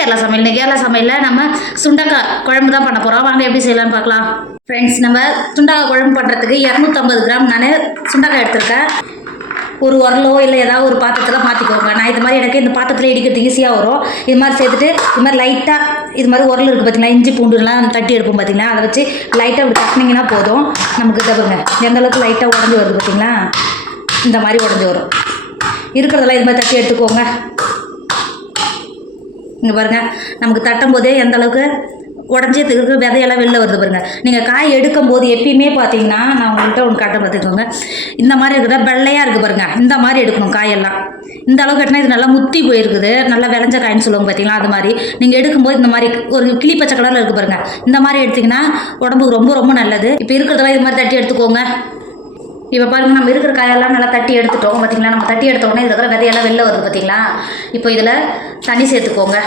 கேரளா சமையல். கேரளா சமையலில் நம்ம சுண்டக்காய் குழம்பு தான் பண்ண போகிறோம். வாங்க எப்படி செய்யலாம்னு பார்க்கலாம். ஃப்ரெண்ட்ஸ், நம்ம சுண்டக்காய் குழம்பு பண்ணுறதுக்கு 250 கிராம் நான் சுண்டக்காய் எடுத்திருக்கேன். ஒரு உரலோ இல்லை ஏதாவது ஒரு பாத்திரத்தில் மாற்றிக்கோங்க. நான் இது மாதிரி எனக்கு இந்த பாத்திரத்தில் இடிக்கிறது ஈஸியாக வரும். இது மாதிரி சேர்த்துட்டு இது மாதிரி லைட்டாக இது மாதிரி உரல் இருக்குது பார்த்தீங்களா, இஞ்சி பூண்டுலாம் தட்டி எடுப்போம் பார்த்தீங்களா, அதை வச்சு லைட்டாக அப்படி தட்டினீங்கன்னா போதும். நமக்கு தவிர எந்த அளவுக்கு லைட்டாக உடஞ்சி வருது பார்த்தீங்களா, இந்த மாதிரி உடஞ்சி வரும். இருக்கிறதெல்லாம் இது மாதிரி தட்டி எடுத்துக்கோங்க. இங்கே பாருங்கள், நமக்கு தட்டும் போதே எந்த அளவுக்கு உடஞ்சி இருக்கிற விதையெல்லாம் வெளில வருது பாருங்கள். நீங்கள் காய் எடுக்கும் போது எப்பயுமே பார்த்தீங்கன்னா, நான் உங்கள்கிட்ட ஒன்று காட்ட பார்த்துக்கோங்க, இந்த மாதிரி இருக்கிற வெள்ளையாக இருக்குது பாருங்கள், இந்த மாதிரி எடுக்கணும் காயெல்லாம். இந்த அளவுக்கு கட்டினா இது நல்லா முத்தி போயிருக்குது, நல்லா விளைஞ்ச காயின்னு சொல்லுவாங்க பார்த்தீங்களா, அது மாதிரி நீங்கள் எடுக்கும்போது இந்த மாதிரி ஒரு கிளி பச்சை கலரில் இருக்குது பாருங்கள், இந்த மாதிரி எடுத்திங்கன்னா உடம்புக்கு ரொம்ப ரொம்ப நல்லது. இப்போ இருக்கிறதெல்லாம் இது மாதிரி தட்டி எடுத்துக்கோங்க. இப்போ பாருங்கள், நம்ம இருக்கிற காயெல்லாம் நல்லா தட்டி எடுத்துட்டோம் பார்த்தீங்களா. நம்ம தட்டி எடுத்தோடனே இதில் இருக்கிற விதையெல்லாம் வெளில வருது பார்த்தீங்களா. இப்போ இதில் தண்ணி சேர்த்துக்கோங்க.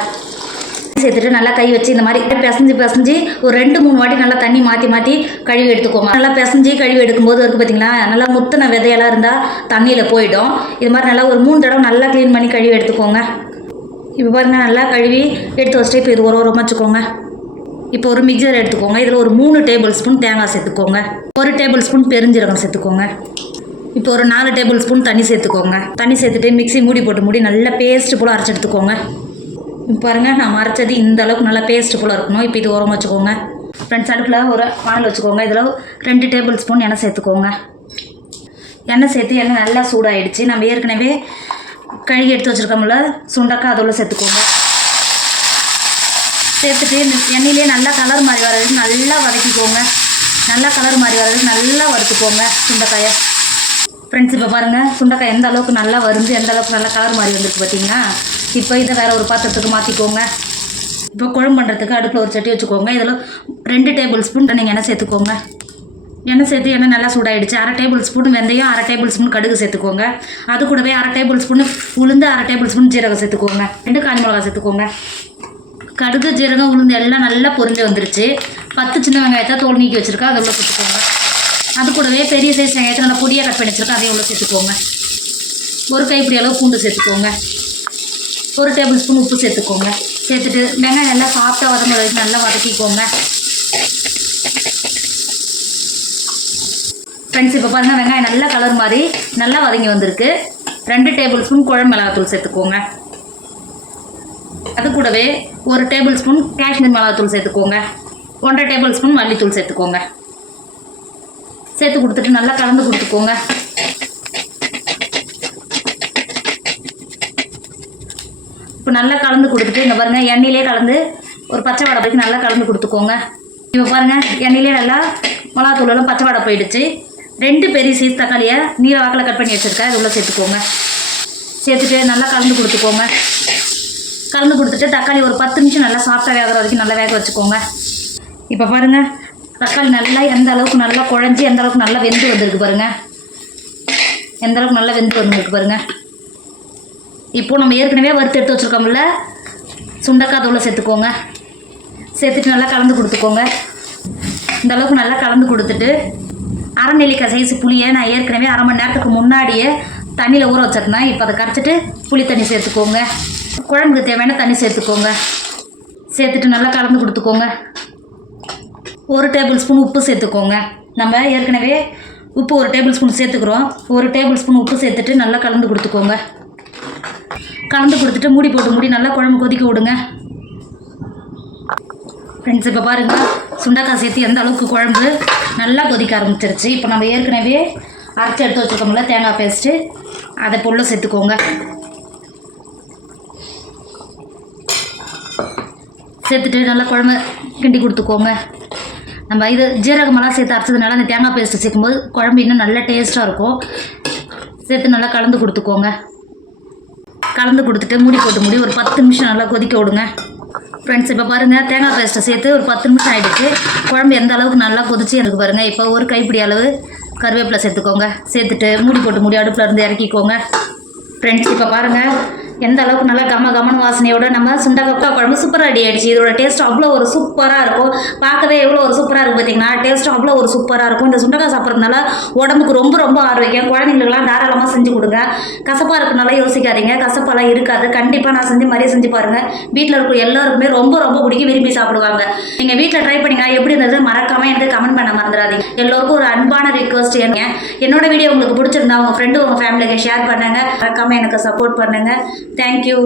சேர்த்துட்டு நல்லா கை வச்சு இந்த மாதிரி பிசைஞ்சு ஒரு 2-3 வாட்டி நல்லா தண்ணி மாற்றி கழுவி எடுத்துக்கோங்க. நல்லா பிசைஞ்சு கழுவி எடுக்கும்போது இருக்குது பார்த்தீங்களா, நல்லா முத்தின விதையெல்லாம் இருந்தால் தண்ணியில் போயிடும். இது மாதிரி நல்லா ஒரு 3 தடவை நல்லா க்ளீன் பண்ணி கழுவி எடுத்துக்கோங்க. இப்போ பாருங்கள், நல்லா கழுவி எடுத்து வச்சுட்டு இப்போ இது ஒரு வச்சுக்கோங்க. இப்போ ஒரு மிக்சர் எடுத்துக்கோங்க. இதில் ஒரு 3 டேபிள் ஸ்பூன் தேங்காய் சேர்த்துக்கோங்க. 1 டேபிள் ஸ்பூன் பெருஞ்சீரகம் சேர்த்துக்கோங்க. இப்போ ஒரு 4 டேபிள் ஸ்பூன் தண்ணி சேர்த்துக்கோங்க. தண்ணி சேர்த்துட்டு மிக்ஸி மூடி நல்லா பேஸ்ட்டு போல் அரைச்சி எடுத்துக்கோங்க. இப்போ பாருங்கள், நான் அரைச்சது இந்த அளவுக்கு நல்லா பேஸ்ட்டு போல் இருக்கணும். இப்போ இது ஓரமாக வச்சுக்கோங்க. ஃப்ரெண்ட்ஸ், அடுப்பில் ஒரு பால் வச்சுக்கோங்க. இதில் 2 டேபிள் ஸ்பூன் எண்ணெய் சேர்த்துக்கோங்க. எண்ணெய் சேர்த்து எண்ணெய் நல்லா சூடாகிடுச்சு. நம்ம ஏற்கனவே கழுகி எடுத்து வச்சுருக்கோம்ல சுண்டக்காய், அதோட சேர்த்துக்கோங்க. சேர்த்துட்டு இந்த எண்ணெயிலே நல்லா கலர் மாதிரி வர்றதுக்கு நல்லா வதக்கிக்கோங்க. நல்லா கலர் மாதிரி வர்றதுக்கு நல்லா வறுத்துக்கோங்க சுண்டைக்காயை. ஃப்ரெண்ட்ஸ், இப்போ பாருங்கள், சுண்டைக்காய் எந்த அளவுக்கு நல்லா வருந்து எந்த அளவுக்கு நல்லா கலர் மாதிரி வந்துருக்கு பார்த்தீங்கன்னா. இப்போ இதை வேறு ஒரு பாத்திரத்துக்கு மாற்றிக்கோங்க. இப்போ குழம்பு பண்ணுறதுக்கு அடுப்பில் ஒரு சட்டி வச்சுக்கோங்க. இதில் 2 டேபிள் ஸ்பூன் நீங்கள் எண்ணெய் சேர்த்துக்கோங்க. எண்ணெய் சேர்த்து எண்ணெய் நல்லா சூடாகிடுச்சு. 1/2 டேபிள் ஸ்பூன் வெந்தயம், 1/2 டேபிள் ஸ்பூன் கடுகு சேர்த்துக்கோங்க. அது கூடவே 1/2 டேபிள் ஸ்பூன் உளுந்து, 1/2 டேபிள் ஸ்பூன் ஜீரகம் சேர்த்துக்கோங்க. 2 காஞ்ச மிளகா சேர்த்துக்கோங்க. கடுகு, ஜீரகம், உளுந்து எல்லாம் நல்லா பொரிஞ்சு வந்துருச்சு. 10 சின்ன வெங்காயத்தை தோல் நீக்கி வச்சுருக்கேன், அதை உள்ள சேர்த்துக்கோங்க. அது கூடவே பெரிய சைஸ் வெங்காயத்தை நல்லா பொடியாக கட் பண்ணி வச்சுருக்கேன், அதையும் உள்ள சேர்த்துக்கோங்க. ஒரு கைப்பிடி அளவு பூண்டு சேர்த்துக்கோங்க. 1 டேபிள் ஸ்பூன் உப்பு சேர்த்துக்கோங்க. சேர்த்துட்டு வெங்காயம் நல்லா சாஃப்டாக வதங்க வரைக்கும் நல்லா வதக்கிக்கோங்க. ஃப்ரெண்ட்ஸ், இப்போ பாருங்கள், வெங்காயம் நல்லா கலர் மாதிரி நல்லா வதங்கி வந்திருக்கு. 2 டேபிள் ஸ்பூன் குழம்பு மிளகாத்தூள் சேர்த்துக்கோங்க. அது கூடவே 1 டேபிள் ஸ்பூன் காஷ்மீர் மிளகாத்தூள் சேர்த்துக்கோங்க. 1/2 டேபிள் ஸ்பூன் மல்லித்தூள் சேர்த்துக்கோங்க. சேர்த்து கொடுத்துட்டு நல்லா கலந்து கொடுத்துக்கோங்க. இப்போ நல்லா கலந்து கொடுத்துட்டு இங்கே பாருங்கள், எண்ணெயிலே கலந்து ஒரு பச்சை வடை போய்க்கு நல்லா கலந்து கொடுத்துக்கோங்க. இப்போ பாருங்கள், எண்ணெயிலே நல்லா மிளகாத்தூளெல்லாம் பச்சை வடை போயிடுச்சு. 2 பெரிய சைஸ் தக்காளியை நீல வாக்கில் கட் பண்ணி வச்சுருக்கேன், அது உள்ளே சேர்த்துக்கோங்க. சேர்த்துட்டு நல்லா கலந்து கொடுத்துக்கோங்க. கலந்து கொடுத்துட்டு தக்காளி ஒரு 10 நிமிஷம் நல்லா சாஃப்டாக வேகிற வரைக்கும் நல்லா வேக வச்சுக்கோங்க. இப்போ பாருங்கள், தக்காளி நல்லா எந்த அளவுக்கு நல்லா குழஞ்சி எந்த அளவுக்கு நல்லா வெந்து வந்திருக்கு பாருங்கள். எந்த அளவுக்கு நல்லா வெந்து வந்துருக்கு பாருங்கள். இப்போது நம்ம ஏற்கனவே வறுத்து எடுத்து வச்சுருக்கோம்ல சுண்டக்காய், அதோட சேர்த்துக்கோங்க. சேர்த்துட்டு நல்லா கலந்து கொடுத்துக்கோங்க. இந்த அளவுக்கு நல்லா கலந்து கொடுத்துட்டு 1/2 நெல்லிக்காய் சைஸ் புளியை நான் ஏற்கனவே 1/2 மணி நேரத்துக்கு முன்னாடியே தண்ணியில் ஊற வச்சிருந்தேன். இப்போ அதை கரைச்சிட்டு புளி தண்ணி சேர்த்துக்கோங்க. குழம்புக்கு தேவையான தண்ணி சேர்த்துக்கோங்க. சேர்த்துட்டு நல்லா கலந்து கொடுத்துக்கோங்க. 1 டேபிள் ஸ்பூன் உப்பு சேர்த்துக்கோங்க. நம்ம ஏற்கனவே உப்பு 1 டேபிள் ஸ்பூன் சேர்த்துக்கிறோம். 1 டேபிள் ஸ்பூன் உப்பு சேர்த்துட்டு நல்லா கலந்து கொடுத்துக்கோங்க. கலந்து கொடுத்துட்டு மூடி நல்லா குழம்பு கொதிக்க விடுங்க. ஃப்ரெண்ட்ஸ், இப்போ பாருங்கள், சுண்டக்காய் சேர்த்து எந்த அளவுக்கு குழம்பு நல்லா கொதிக்க ஆரம்பிச்சிருச்சு. இப்போ நம்ம ஏற்கனவே அரைச்சி எடுத்து வச்சுருக்கோம்ல தேங்காய் பேஸ்ட்டு, அதை பொருளை சேர்த்துக்கோங்க. சேர்த்துட்டு நல்லா குழம்பு கிண்டி கொடுத்துக்கோங்க. நம்ம இது ஜீரகமெல்லாம் சேர்த்து அரைச்சதுனால அந்த தேங்காய் பேஸ்ட்டு சேர்க்கும்போது குழம்பு இன்னும் நல்லா டேஸ்ட்டாக இருக்கும். சேர்த்து நல்லா கலந்து கொடுத்துக்கோங்க. கலந்து கொடுத்துட்டு மூடி ஒரு 10 நிமிஷம் நல்லா கொதிக்க விடுங்க. ஃப்ரெண்ட்ஸ், இப்போ பாருங்கள், தேங்காய் பேஸ்ட்டை சேர்த்து ஒரு 10 நிமிஷம் ஆகிடுச்சு. குழம்பு எந்த அளவுக்கு நல்லா கொதிச்சு எனக்கு பாருங்கள். இப்போ ஒரு கைப்பிடி அளவு கருவேப்பிலை சேர்த்துக்கோங்க. சேர்த்துட்டு மூடி அடுப்பில் இருந்து இறக்கிக்கோங்க. ஃப்ரெண்ட்ஸ், இப்போ பாருங்கள், எந்த அளவுக்கு நல்லா கம வாசனையோட நம்ம சுண்டக்காய் குழம்பு சூப்பராக ரெடி ஆயிடுச்சு. இதோட டேஸ்ட் அவ்வளோ ஒரு சூப்பராக இருக்கும். பார்க்கவே எவ்வளோ ஒரு சூப்பராக இருக்கும் பார்த்தீங்கன்னா, டேஸ்ட்டும் அவ்வளோ ஒரு சூப்பராக இருக்கும். இந்த சுண்டக்காய் சாப்பிட்றதுனால உடம்புக்கு ரொம்ப ரொம்ப ஆரோக்கியம். குழந்தைங்களுக்குலாம் தாராளமாக செஞ்சு கொடுங்க. கசப்பாக இருக்குனால யோசிக்காதீங்க, கசப்பாலாம் இருக்காது. கண்டிப்பாக நான் செஞ்சு மாதிரியே செஞ்சு பாருங்கள். வீட்டில் இருக்க எல்லாருக்குமே ரொம்ப ரொம்ப பிடிக்கும், விரும்பி சாப்பிடுவாங்க. நீங்கள் வீட்டில் ட்ரை பண்ணிங்க, எப்படி இருந்தது மறக்காமல் எனக்கு கமெண்ட் பண்ண மறந்துடாதீங்க. எல்லோருக்கும் ஒரு அன்பான ரிக்வஸ்ட், என்னோட வீடியோ உங்களுக்கு பிடிச்சிருந்தா உங்கள் ஃப்ரெண்டு உங்கள் ஃபேமிலிக்கு ஷேர் பண்ணுங்கள். மறக்காமல் எனக்கு சப்போர்ட் பண்ணுங்கள். தேங்க்யூ.